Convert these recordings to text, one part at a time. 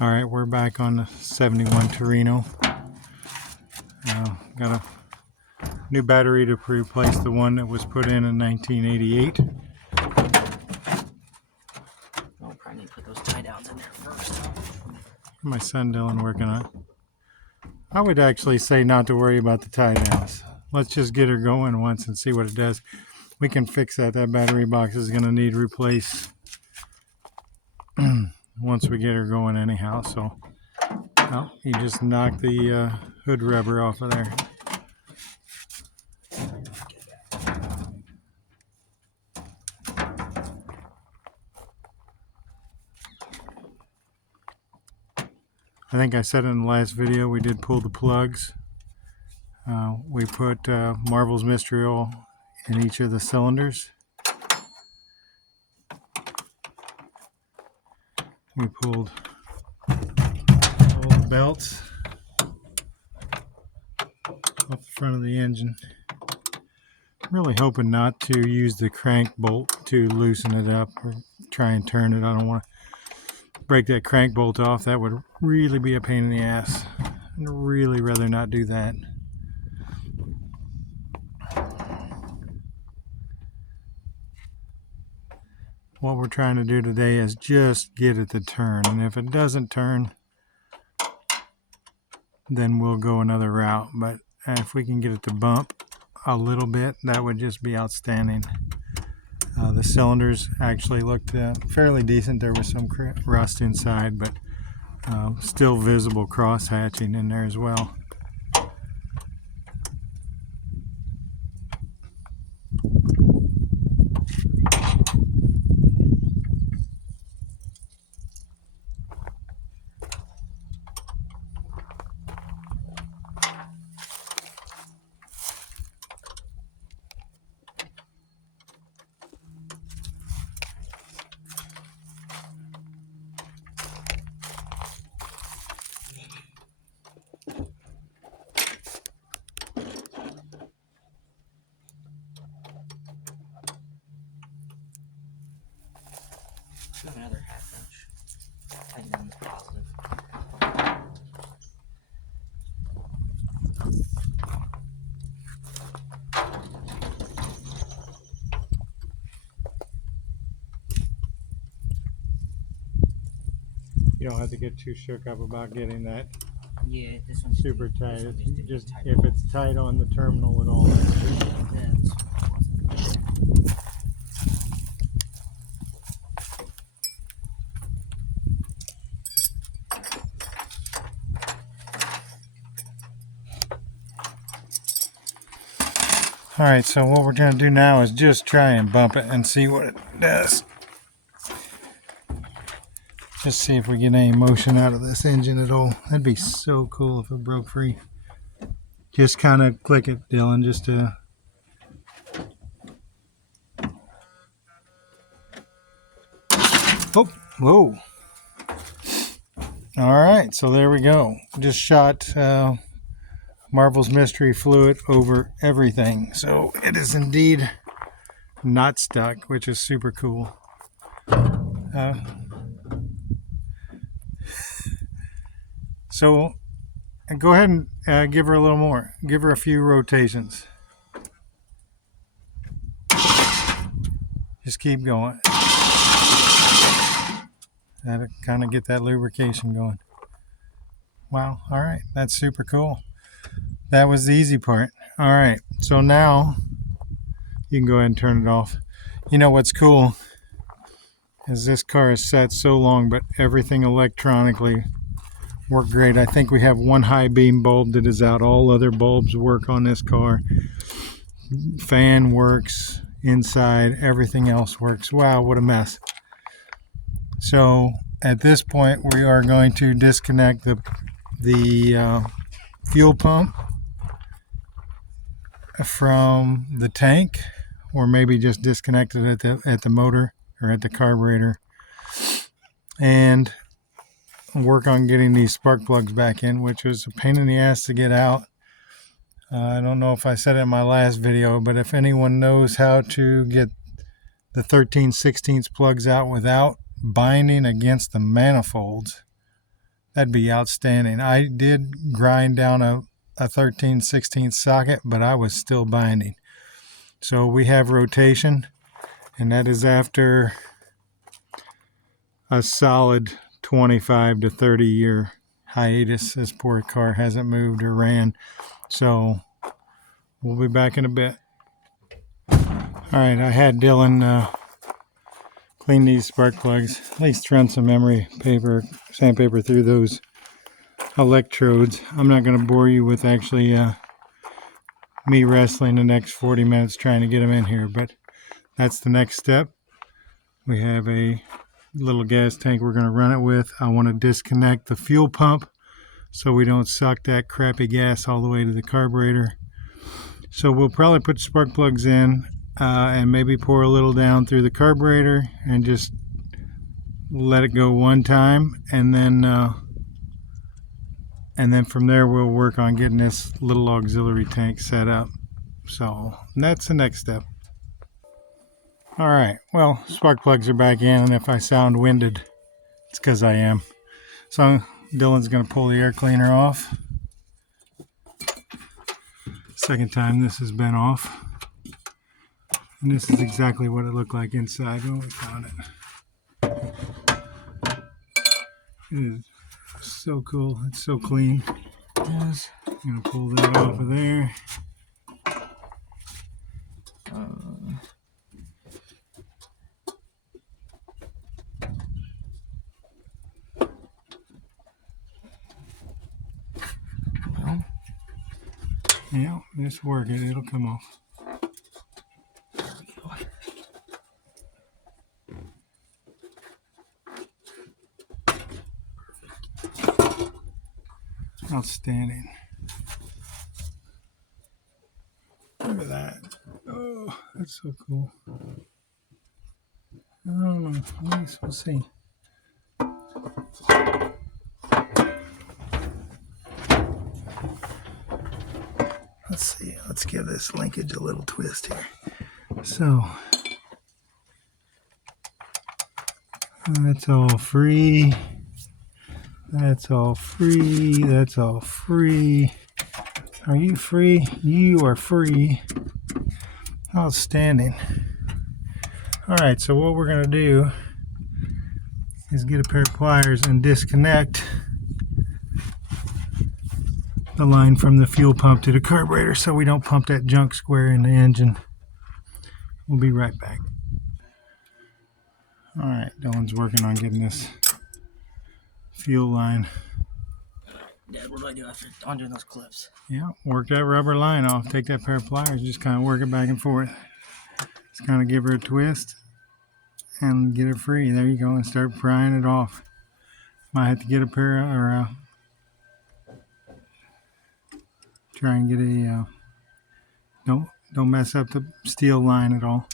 Alright, we're back on the 71 Torino. Got a new battery to replace the one that was put in 1988. I'll probably need to put those tie downs in there first. My son Dylan working on it. I would actually say not to worry about the tie downs. Let's just get her going once and see what it does. We can fix that. That battery box is going to need replaced once we get her going anyhow. So, well, you just knocked the hood rubber off of there. I think I said in the last video we did pull the plugs. We put Marvel's Mystery Oil in each of the cylinders. We pulled all the belts off the front of the engine. I'm really hoping not to use the crank bolt to loosen it up or try and turn it. I don't want to break that crank bolt off. That would really be a pain in the ass. I'd really rather not do that. What we're trying to do today is just get it to turn, and if it doesn't turn, then we'll go another route. But if we can get it to bump a little bit, that would just be outstanding. The cylinders actually looked fairly decent. There was some rust inside, but still visible cross hatching in there as well. Another half inch. Tighten down this positive. You don't have to get too shook up about getting that Yeah, this one's super tight. It's Just tight. if it's tight on the terminal at all. Alright, so what we're going to do now is just try and bump it and see what it does. Just see if we get any motion out of this engine at all. That'd be so cool if it broke free. Just kind of click it, Dylan, just to... Oh, whoa. Alright, so there we go. Just shot Marvel's Mystery Fluid over everything. So it is indeed not stuck, which is super cool. So go ahead and give her a little more. Give her a few rotations. Just keep going. That'll kind of get that lubrication going. Wow, all right, that's super cool. That was the easy part. All right, so now you can go ahead and turn it off. You know what's cool is this car is sat so long, but everything electronically worked great. I think we have one high beam bulb that is out. All other bulbs work on this car. Fan works inside. Everything else works. Wow, what a mess. So at this point, we are going to disconnect the fuel pump from the tank, or maybe just disconnect it at the motor or at the carburetor, and work on getting these spark plugs back in, which was a pain in the ass to get out. I don't know if I said it in my last video, but if anyone knows how to get the 13/16 plugs out without binding against the manifolds, that'd be outstanding. I did grind down a 13/16 socket, but I was still binding. So we have rotation, and that is after a solid 25 to 30 year hiatus. This poor car hasn't moved or ran. So we'll be back in a bit. All right, I had Dylan clean these spark plugs, at least run some memory paper, sandpaper through those electrodes. I'm not going to bore you with actually me wrestling the next 40 minutes trying to get them in here, but that's the next step. We have a little gas tank we're going to run it with. I want to disconnect the fuel pump so we don't suck that crappy gas all the way to the carburetor. So we'll probably put spark plugs in and maybe pour a little down through the carburetor and just let it go one time, and then from there we'll work on getting this little auxiliary tank set up. So that's the next step. All right, well, spark plugs are back in, and if I sound winded, it's because I am. So Dylan's going to pull the air cleaner off. Second time this has been off. And this is exactly what it looked like inside when we found it. It is so cool. It's so clean. Yes. I'm going to pull that off of there. Well, Yeah, just work it. It'll come off. there we go. Outstanding. Look at that. Oh, that's so cool. I don't know. I guess we'll see. Let's see. Let's give this linkage a little twist here. So that's all free. That's all free. That's all free. Are you free? You are free. Outstanding. All right, so what we're going to do is get a pair of pliers and disconnect the line from the fuel pump to the carburetor so we don't pump that junk square in the engine. We'll be right back. All right, Dylan's working on getting this fuel line. Dad, what do I do after undoing those clips? Yeah, work that rubber line off. Take that pair of pliers, just kind of work it back and forth. Just kind of give her a twist and get her free. There you go, and start prying it off. Might have to get a pair of, or try and get a, don't mess up the steel line at all.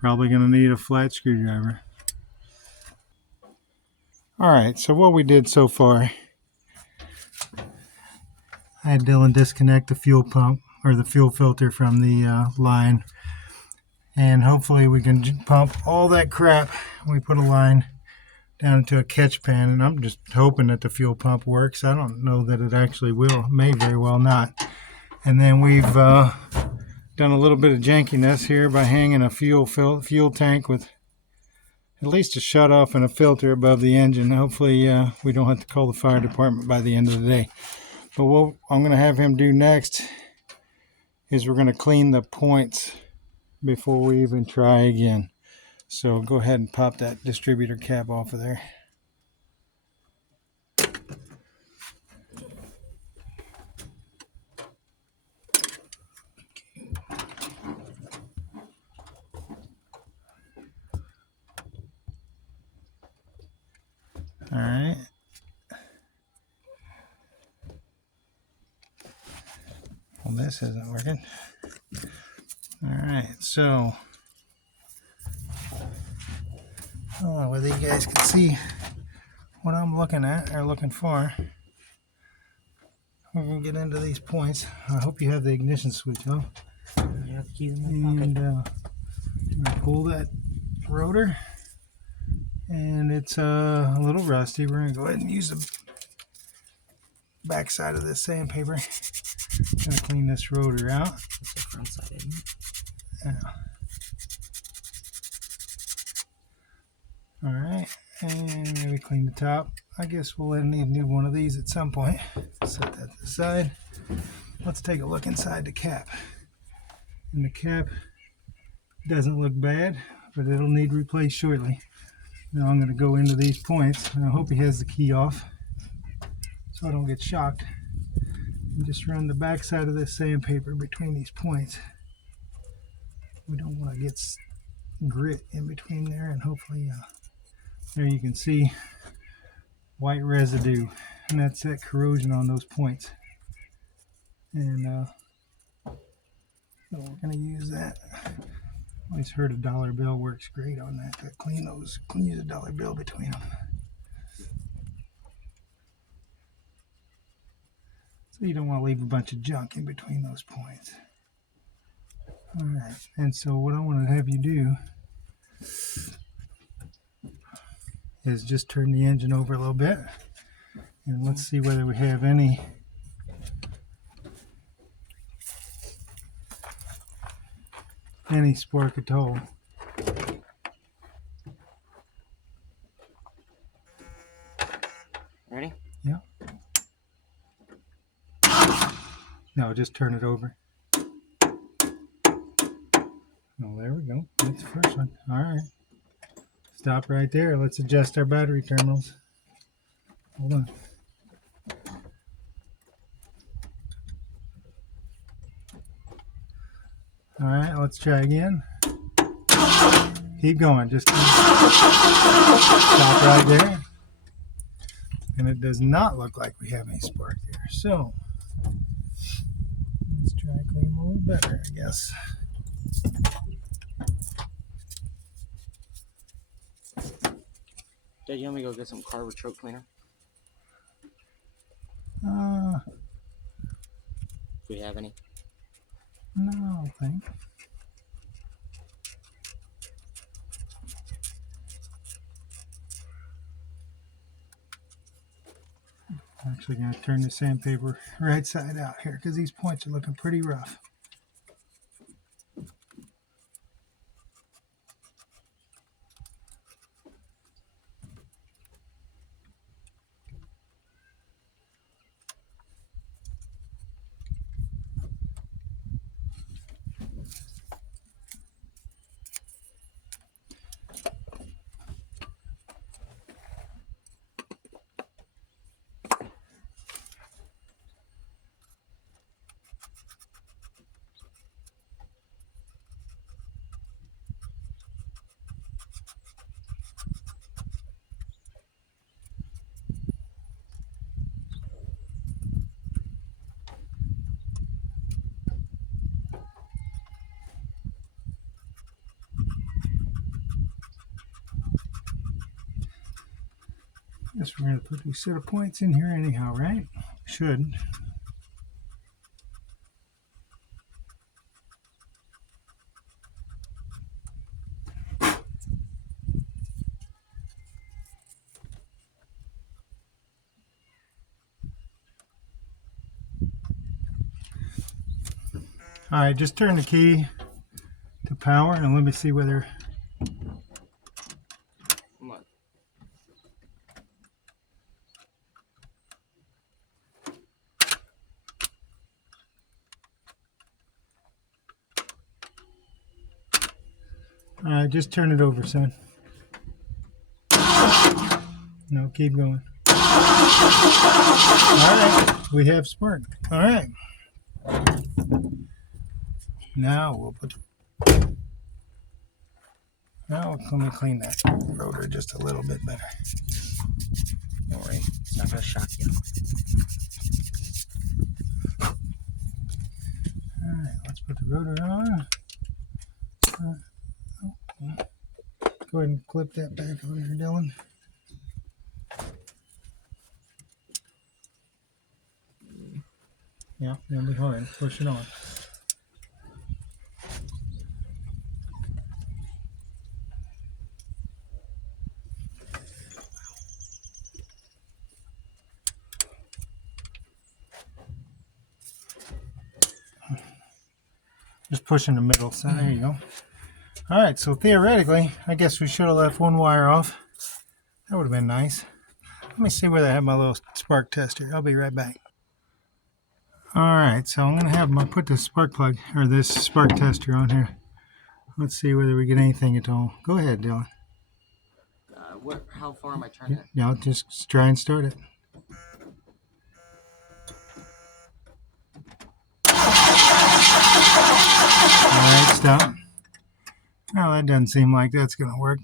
Probably going to need a flat screwdriver. All right, so what we did so far, I had Dylan disconnect the fuel pump or the fuel filter from the line, and hopefully we can pump all that crap. We put a line down into a catch pan, and I'm just hoping that the fuel pump works. I don't know that it actually will. It may very well not. And then we've done a little bit of jankiness here by hanging a fuel tank with at least a shutoff and a filter above the engine. Hopefully we don't have to call the fire department by the end of the day. But what I'm going to have him do next is we're going to clean the points before we even try again. So go ahead and pop that distributor cap off of there. All right. Well, this isn't working. All right, so whether you guys can see what I'm looking at or looking for, we're gonna get into these points. I hope you have the ignition switch on. You have the keys in my pocket. And I'm gonna pull that rotor and it's a little rusty. We're going to go ahead and use the back side of this sandpaper. Going to clean this rotor out. That's the front side, isn't it? Yeah. All right, and maybe clean the top. I guess we'll need a new one of these at some point. Set that to the side. Let's take a look inside the cap. And the cap doesn't look bad, but it'll need replaced shortly. Now I'm going to go into these points, and I hope he has the key off so I don't get shocked. And just run the back side of this sandpaper between these points. We don't want to get grit in between there, and hopefully there you can see white residue, and that's that corrosion on those points. And so we're going to use that. Always heard a dollar bill works great on that. To clean those, use a dollar bill between them. So you don't want to leave a bunch of junk in between those points. All right, and so what I want to have you do is just turn the engine over a little bit, and let's see whether we have any spark at all. Ready? Yeah. No, just turn it over. Oh, there we go. That's the first one. All right. Stop right there. Let's adjust our battery terminals. Hold on. All right, let's try again. Keep going. Just stop right there. And it does not look like we have any spark there. So let's try to clean a little better, I guess. Dad, you want me to go get some carburetor choke cleaner? Do we have any? No, I don't think. I'm actually going to turn the sandpaper right side out here because these points are looking pretty rough. Guess we're going to put these set of points in here anyhow, right? Should. All right, just turn the key to power and let me see whether. Come on. All right, just turn it over, son. No, keep going. All right, we have spark. All right. Now we'll put. Now let me clean that rotor just a little bit better. Don't worry, it's not gonna shock you. All right, let's put the rotor on. Go ahead and clip that back over here, Dylan. Yeah, then behind. Push it on. Just push in the middle. So there you go. All right, so theoretically, I guess we should have left one wire off. That would have been nice. Let me see where I have my little spark tester. I'll be right back. All right, so I'm gonna have put this spark plug or this spark tester on here. Let's see whether we get anything at all. Go ahead, Dylan. How far am I turning it? Yeah, just try and start it. All right, stop. Well, that doesn't seem like that's gonna work.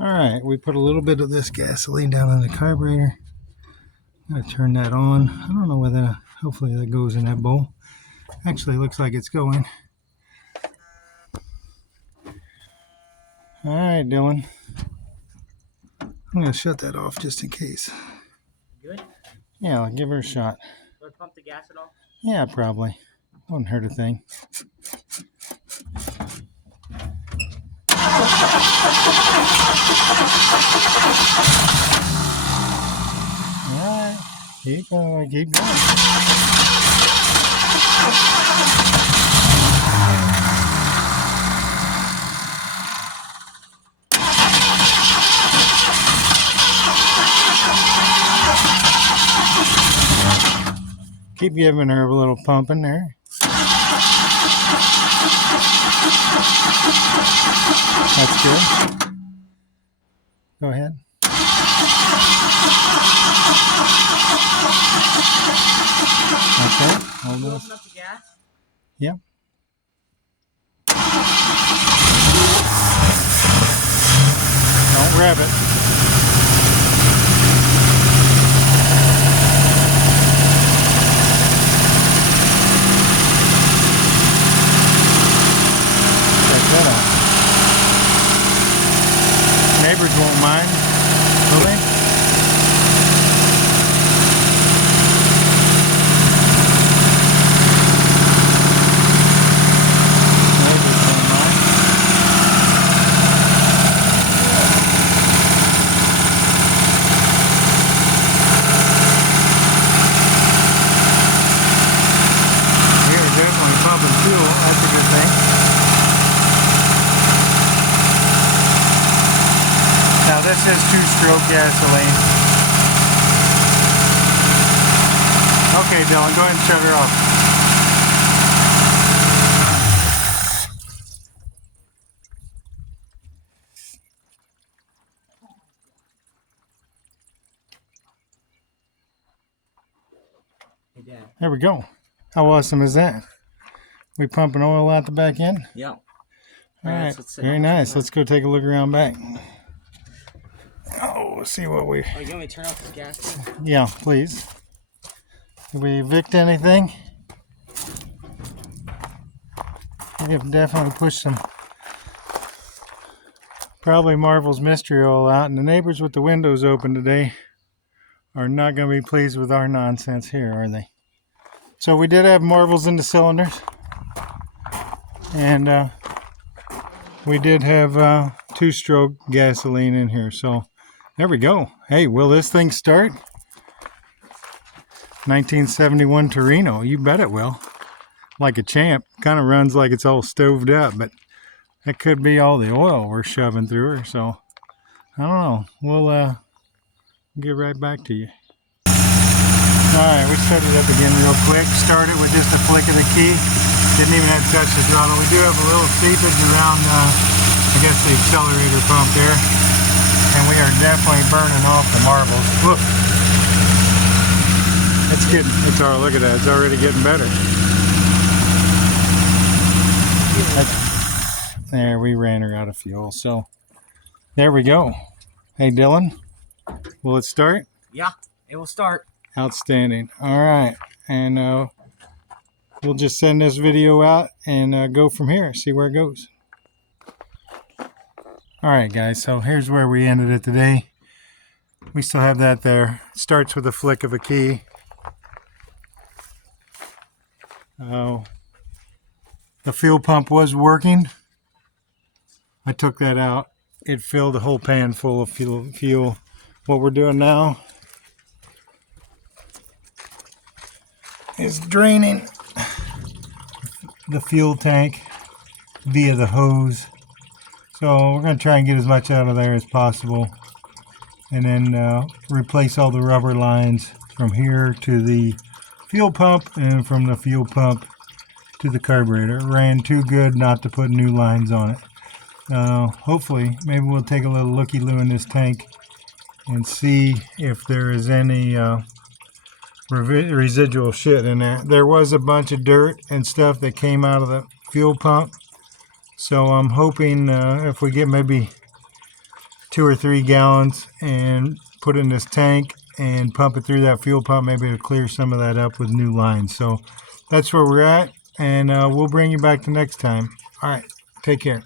All right, we put a little bit of this gasoline down in the carburetor. I'm gonna turn that on. I don't know whether, hopefully that goes in that bowl. Actually, looks like it's going. All right, Dylan. I'm gonna shut that off just in case. Good? Yeah, give her a shot. Do I pump the gas at all? Yeah, probably. Wouldn't hurt a thing. Alright, keep going, keep going. Keep giving her a little pump in there. That's good. Go ahead. Okay, hold on. Open up the gas? Yep. Don't rev it. Check that out. Neighbors won't mind, will they? Neighbors won't mind. We are definitely pumping fuel. That's a good thing. Now this is 2-stroke gasoline. Okay, Dylan, go ahead and shut her off. Hey, Dad. There we go. How awesome is that? We pumping oil out the back end? Yeah. All right, Let's sit very down nice. somewhere. Let's go take a look around back. Oh, let's see what we... Oh, you want me to turn off this gas tank? Yeah, please. Did we evict anything? We have definitely pushed some probably Marvel's mystery oil out, and the neighbors with the windows open today are not going to be pleased with our nonsense here, are they? So we did have Marvels in the cylinders, and we did have 2-stroke gasoline in here. So there we go. Hey, will this thing start? 1971 Torino. You bet it will. Like a champ. Kind of runs like it's all stoved up, but that could be all the oil we're shoving through her. So I don't know. We'll get right back to you. Alright, we set it up again real quick. Started with just a flick of the key. Didn't even have to touch the throttle. We do have a little seepage around, I guess, the accelerator pump there. And we are definitely burning off the marbles. Look. It's getting, look at that. It's already getting better. There, we ran her out of fuel. So, there we go. Hey, Dylan, will it start? Yeah, it will start. Outstanding. All right, and we'll just send this video out and go from here, see where it goes. All right, guys, so here's where we ended it today. We still have that there. It starts with a flick of a key. The fuel pump was working. I took that out. It filled the whole pan full of fuel. What we're doing now is draining the fuel tank via the hose. So we're going to try and get as much out of there as possible, and then replace all the rubber lines from here to the fuel pump and from the fuel pump to the carburetor. It ran too good not to put new lines on it. Hopefully, maybe we'll take a little looky-loo in this tank and see if there is any residual shit in there. There was a bunch of dirt and stuff that came out of the fuel pump, so I'm hoping if we get maybe 2 or 3 gallons and put it in this tank and pump it through that fuel pump, maybe it'll clear some of that up with new lines. So that's where we're at, and we'll bring you back the next time. All right, take care.